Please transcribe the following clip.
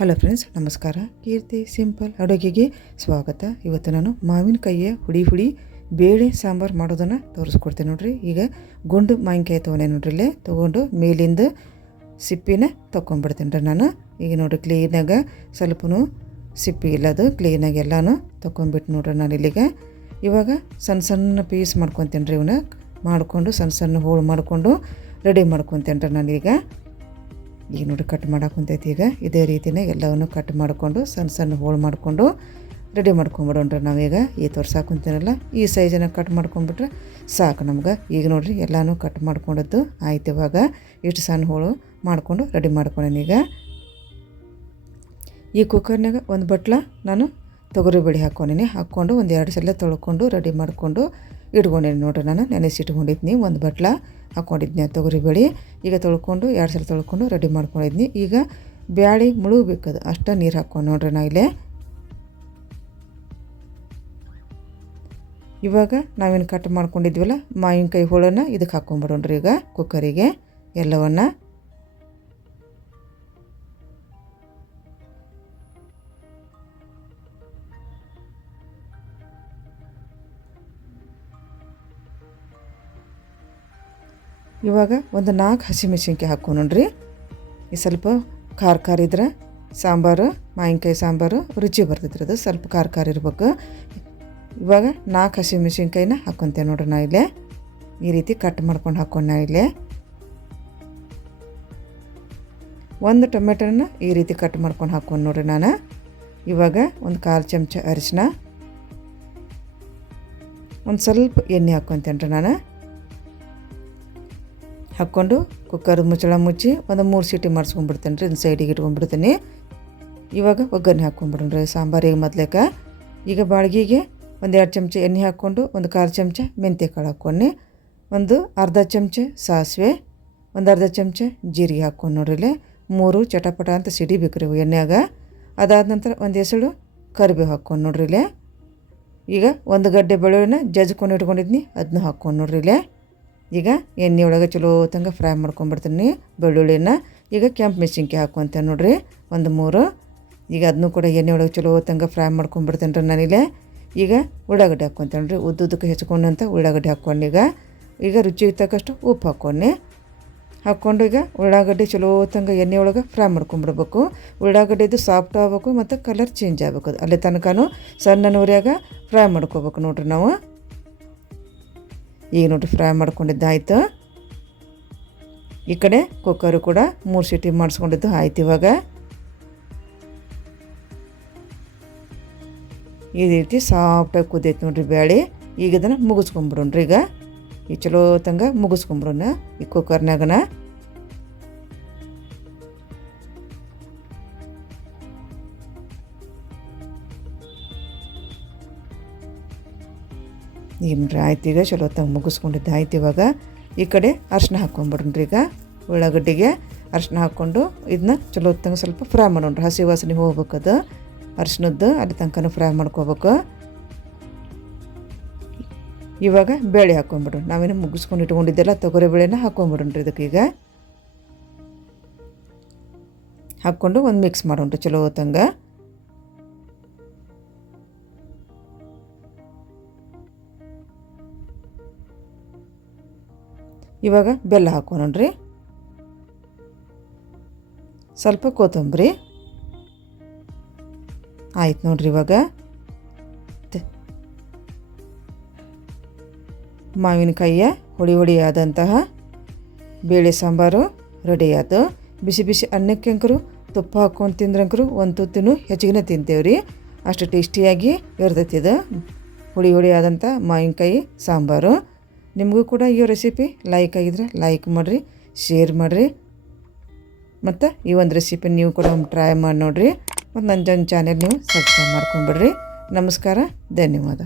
Hello friends, ನಮಸ್ಕಾರ. ಕೀರ್ತಿ simple ಅಡುಗೆಗೆ ಸ್ವಾಗತ. ಇವತ್ತು ನಾನು ಮಾವಿನಕಾಯಿಯ ಹುಡಿ ಬೇಳೆ ಸಾಂಬಾರು ಮಾಡೋದನ್ನು ತೋರಿಸ್ಕೊಡ್ತೀನಿ ನೋಡ್ರಿ. ಈಗ ಗುಂಡು ಮಾವಿನಕಾಯಿ ತೊಗೊಂಡೆ ನೋಡ್ರಿ. ಇಲ್ಲೇ ತೊಗೊಂಡು ಮೇಲಿಂದ ಸಿಪ್ಪಿನ ತೊಗೊಂಡ್ಬಿಡ್ತೀನಿ ರೀ ನಾನು. ಈಗ ನೋಡಿರಿ ಕ್ಲೀನಾಗ ಸ್ವಲ್ಪನೂ ಸಿಪ್ಪಿ ಇಲ್ಲದು ಕ್ಲೀನಾಗಿ ಎಲ್ಲನೂ ತೊಗೊಂಡ್ಬಿಟ್ಟು ನೋಡ್ರಿ ನಾನು ಇಲ್ಲಿಗೆ. ಇವಾಗ ಸಣ್ಣ ಸಣ್ಣ ಪೀಸ್ ಮಾಡ್ಕೊತೀನಿ ರೀ. ಇವನ್ನ ಮಾಡಿಕೊಂಡು ಸಣ್ಣ ಸಣ್ಣ ಹೋಳು ಮಾಡಿಕೊಂಡು ರೆಡಿ ಮಾಡ್ಕೊತೀನಿ ರೀ ನಾನೀಗ. ಈಗ ನೋಡಿ ಕಟ್ ಮಾಡಾಕೊಂತೈತಿ. ಈಗ ಇದೇ ರೀತಿಯೇ ಎಲ್ಲವನ್ನು ಕಟ್ ಮಾಡಿಕೊಂಡು ಸಣ್ಣ ಸಣ್ಣ ಹೋಳು ಮಾಡಿಕೊಂಡು ರೆಡಿ ಮಾಡ್ಕೊಂಬಿಡೋಣ್ರಿ ನಾವೀಗ. ಈ ತೋರ್ಸಾಕೊಂತೀನಲ್ಲ ಈ ಸೈಜನ್ನು ಕಟ್ ಮಾಡ್ಕೊಂಬಿಟ್ರೆ ಸಾಕು ನಮ್ಗೆ. ಈಗ ನೋಡಿರಿ ಎಲ್ಲನೂ ಕಟ್ ಮಾಡ್ಕೊಂಡದ್ದು ಆಯ್ತು. ಇವಾಗ ಇಷ್ಟು ಸಣ್ಣ ಹೋಳು ಮಾಡಿಕೊಂಡು ರೆಡಿ ಮಾಡ್ಕೊಂಡೇನಿ. ಈಗ ಈ ಕುಕ್ಕರ್ನಾಗ ಒಂದು ಬಟ್ಲ ನಾನು ತೊಗರಿಬೇಳೆ ಹಾಕ್ಕೊಂಡು ಒಂದು 2 ಸಲ ತೊಳ್ಕೊಂಡು ರೆಡಿ ಮಾಡಿಕೊಂಡು ಇಟ್ಕೊಂಡೇನಿ ನೋಡ್ರಿ. ನಾನು ನೆನೆಸಿಟ್ಕೊಂಡಿದ್ನಿ. ಒಂದು ಬಟ್ಲ ಹಾಕ್ಕೊಂಡಿದ್ನಿ ತೊಗರಿಬೇಳೆ. ಈಗ ತೊಳ್ಕೊಂಡು 2 ಸಲ ತೊಳ್ಕೊಂಡು ರೆಡಿ ಮಾಡ್ಕೊಂಡಿದ್ನಿ. ಈಗ ಬ್ಯಾಳೆ ಮುಳುಗಬೇಕದು ಅಷ್ಟು ನೀರು ಹಾಕ್ಕೊಂಡು ನೋಡ್ರಿ ನಾ ಇಲ್ಲೇ. ಇವಾಗ ನಾವೇನು ಕಟ್ ಮಾಡ್ಕೊಂಡಿದ್ವಲ್ಲ ಮಾವಿನಕಾಯಿ ಹೋಳನ್ನು ಇದಕ್ಕೆ ಹಾಕ್ಕೊಂಬಿಡೋಣ್ರಿ ಈಗ ಕುಕ್ಕರಿಗೆ ಎಲ್ಲವನ್ನು. ಇವಾಗ ಒಂದು 4 ಹಸಿಮೆಣಸಿನ್ಕಾಯಿ ಹಾಕ್ಕೊಂಡ್ರಿ. ಈ ಸ್ವಲ್ಪ ಖಾರ ಇದ್ರೆ ಸಾಂಬಾರು ಮಾವಿನಕಾಯಿ ಸಾಂಬಾರು ರುಚಿ ಬರ್ತೈತ್ರಿ. ಅದು ಸ್ವಲ್ಪ ಖಾರ ಇರ್ಬೇಕು. ಇವಾಗ 4 ಹಸಿಮೆಣಸಿನ್ಕಾಯಿನ ಹಾಕ್ಕೊತೇನೆ ನೋಡ್ರಿ ನಾ ಇಲ್ಲೇ. ಈ ರೀತಿ ಕಟ್ ಮಾಡ್ಕೊಂಡು ಹಾಕ್ಕೊಂಡು ನಾ ಇಲ್ಲೇ. ಒಂದು ಟೊಮೆಟೊನ ಈ ರೀತಿ ಕಟ್ ಮಾಡ್ಕೊಂಡು ಹಾಕ್ಕೊಂಡು ನೋಡ್ರಿ ನಾನು. ಇವಾಗ ಒಂದು 1/4 ಚಮಚ ಅರಿಶಿನ, ಒಂದು ಸ್ವಲ್ಪ ಎಣ್ಣೆ ಹಾಕ್ಕೊತೇನೆ ರೀ ನಾನು. ಹಾಕ್ಕೊಂಡು ಕುಕ್ಕರ್ ಮುಚ್ಚಳ ಮುಚ್ಚಿ ಒಂದು 3 ಸೀಟಿ ಮಾಡಿಸ್ಕೊಂಡ್ಬಿಡ್ತೇನೆ ರೀ. ಒಂದು ಸೈಡಿಗೆ ಇಟ್ಕೊಂಡ್ಬಿಡ್ತೀನಿ. ಇವಾಗ ಒಗ್ಗರಣೆ ಹಾಕ್ಕೊಂಡ್ಬಿಡ್ರಿ ಸಾಂಬಾರಿಗೆ ಮೊದ್ಲೇಕ. ಈಗ ಬಾಳ್ಗಿಗೆ ಒಂದು 2 ಚಮಚ ಎಣ್ಣೆ ಹಾಕ್ಕೊಂಡು ಒಂದು 1/4 ಚಮಚ ಮೆಂತ್ಯ ಕಾಳು ಹಾಕ್ಕೊಂಡು, ಒಂದು ಅರ್ಧ ಚಮಚ ಸಾಸಿವೆ, ಒಂದು ಅರ್ಧ ಚಮಚ ಜೀರಿಗೆ ಹಾಕ್ಕೊಂಡು ನೋಡ್ರಿ ಇಲ್ಲೇ. 3 ಚಟಪಟ ಅಂತ ಸಿಡಿಬೇಕು ರೀ ಎಣ್ಣೆಯಾಗ. ಅದಾದ ನಂತರ ಒಂದು ಎಸಳು ಕರಿಬೇವು ಹಾಕ್ಕೊಂಡು ನೋಡ್ರಿ ಇಲ್ಲೇ. ಈಗ ಒಂದು ಗಡ್ಡೆ ಬೆಳ್ಳುಳ್ಳಿನ ಜಜ್ಕೊಂಡು ಇಟ್ಕೊಂಡಿದ್ನಿ ಅದನ್ನ ಹಾಕ್ಕೊಂಡು ನೋಡ್ರಿ ಇಲ್ಲೇ. ಈಗ ಎಣ್ಣೆ ಒಳಗೆ ಚಲೋ ತಂಗ ಫ್ರೈ ಮಾಡ್ಕೊಂಡ್ಬಿಡ್ತೀನಿ ಬೆಳ್ಳುಳ್ಳಿನ. ಈಗ ಕೆಂಪು ಮೆಣಸಿನ್ಕಾಯಿ ಹಾಕ್ಕೊಂತೇನೆ ನೋಡ್ರಿ ಒಂದು 3. ಈಗ ಅದನ್ನು ಕೂಡ ಎಣ್ಣೆ ಒಳಗೆ ಚಲೋ ತಂಗ ಫ್ರೈ ಮಾಡ್ಕೊಂಡ್ಬಿಡ್ತೇನೆ ರೀ ನಾನಿಲ್ಲೇ. ಈಗ ಉಳ್ಳಾಗಡ್ಡೆ ಹಾಕ್ಕೊಂತೇನೆ ರೀ. ಉದ್ದಕ್ಕೆ ಹೆಚ್ಕೊಂಡಂತ ಉಳ್ಳಾಗಡ್ಡೆ ಹಾಕ್ಕೊಂಡು ಈಗ ರುಚಿಗೆ ತಕ್ಕಷ್ಟು ಉಪ್ಪು ಹಾಕ್ಕೊಂಡು ಈಗ ಉಳ್ಳಾಗಡ್ಡೆ ಚಲೋ ತಂಗ ಎಣ್ಣೆ ಒಳಗೆ ಫ್ರೈ ಮಾಡ್ಕೊಂಡ್ಬಿಡ್ಬೇಕು. ಉಳ್ಳಾಗಡ್ಡೆದು ಸಾಫ್ಟ್ ಆಗ್ಬೇಕು ಮತ್ತು ಕಲರ್ ಚೇಂಜ್ ಆಗ್ಬೇಕು. ಅದು ಅಲ್ಲಿ ತನಕನೂ ಸಣ್ಣ ಉರಿಯಾಗ ಫ್ರೈ ಮಾಡ್ಕೋಬೇಕು ನೋಡ್ರಿ ನಾವು. ಈಗ ನೋಡ್ರಿ ಫ್ರೈ ಮಾಡ್ಕೊಂಡಿದ್ದಾಯ್ತು. ಈ ಕಡೆ ಕುಕ್ಕರು ಕೂಡ 3 ಸೀಟಿ ಮಾಡಿಸ್ಕೊಂಡಿದ್ದು ಆಯ್ತು. ಇವಾಗ ಈ ರೀತಿ ಸಾಫ್ಟಾಗಿ ಕುದೈತೆ ನೋಡ್ರಿ ಬ್ಯಾಳೆ. ಈಗ ಇದನ್ನು ಮುಗಿಸ್ಕೊಂಬಿಡೋಣ್ರಿ. ಈಗ ಚಲೋ ತಂಗ ಮುಗಿಸ್ಕೊಂಬಿಡೋಣ ಈ ಕುಕ್ಕರ್ನಾಗನ. ಈಗ ನೋಡ್ರಿ ಆಯ್ತು. ಈಗ ಚಲೋ ತಂಗ ಮುಗಿಸ್ಕೊಂಡಿದ್ದು ಆಯ್ತು. ಇವಾಗ ಈ ಕಡೆ ಅರಿಶಿನ ಹಾಕ್ಕೊಂಬಿಡ್ರಿ. ಈಗ ಉಳ್ಳಾಗಡ್ಡಿಗೆ ಅರಿಶಿನ ಹಾಕ್ಕೊಂಡು ಇದನ್ನ ಚಲೋ ತಂಗ ಸ್ವಲ್ಪ ಫ್ರೈ ಮಾಡೋಣ್ರಿ. ಹಸಿ ವಾಸನೆ ಹೋಗ್ಬೇಕದು ಅರಿಶಿನದ್ದು, ಅಲ್ಲಿ ತನಕ ಫ್ರೈ ಮಾಡ್ಕೋಬೇಕು. ಇವಾಗ ಬೇಳೆ ಹಾಕ್ಕೊಂಬಿಡ್ರಿ. ನಾವೇನು ಮುಗಿಸ್ಕೊಂಡು ಇಟ್ಕೊಂಡಿದ್ದೆಲ್ಲ ತೊಗರಿಬೇಳೆನ ಹಾಕ್ಕೊಂಬಿಡ್ರಿ ಇದಕ್ಕೆ. ಈಗ ಹಾಕ್ಕೊಂಡು ಒಂದು ಮಿಕ್ಸ್ ಮಾಡೋಣ್ರಿ ಚಲೋ ತಂಗ. ಇವಾಗ ಬೆಲ್ಲ ಹಾಕ್ಕೊಂಡ್ರಿ, ಸ್ವಲ್ಪ ಕೊತ್ತಂಬರಿ ಆಯ್ತು ನೋಡ್ರಿ. ಇವಾಗ ಮಾವಿನಕಾಯಿಯ ಹುಳಿ ಆದಂತಹ ಬೇಳೆ ಸಾಂಬಾರು ರೆಡಿ ಆಯ್ತು. ಬಿಸಿ ಬಿಸಿ ಅನ್ನಕ್ಕೆಂಕರು ತುಪ್ಪ ಹಾಕ್ಕೊಂಡು ತಿಂದ್ರಂಕರು ಒಂದು ತುತ್ತಿನೂ ಹೆಚ್ಚಿಗೆ ತಿಂತೇವ್ರಿ. ಅಷ್ಟು ಟೇಸ್ಟಿಯಾಗಿ ಇರ್ತೈತಿ ಇದು ಹುಳಿ ಆದಂಥ ಮಾವಿನಕಾಯಿ ಸಾಂಬಾರು. ನಿಮಗೂ ಕೂಡ ಈ ರೆಸಿಪಿ ಲೈಕ್ ಆಗಿದ್ರೆ ಲೈಕ್ ಮಾಡಿರಿ, ಶೇರ್ ಮಾಡಿರಿ. ಮತ್ತು ಈ ಒಂದು ರೆಸಿಪಿ ನೀವು ಕೂಡ ಟ್ರೈ ಮಾಡಿ ನೋಡಿರಿ. ಮತ್ತು ನನ್ನ ಚಾನೆಲ್ ನೀವು ಸಬ್ಸ್ಕ್ರೈಬ್ ಮಾಡ್ಕೊಂಬಿಡ್ರಿ. ನಮಸ್ಕಾರ, ಧನ್ಯವಾದ.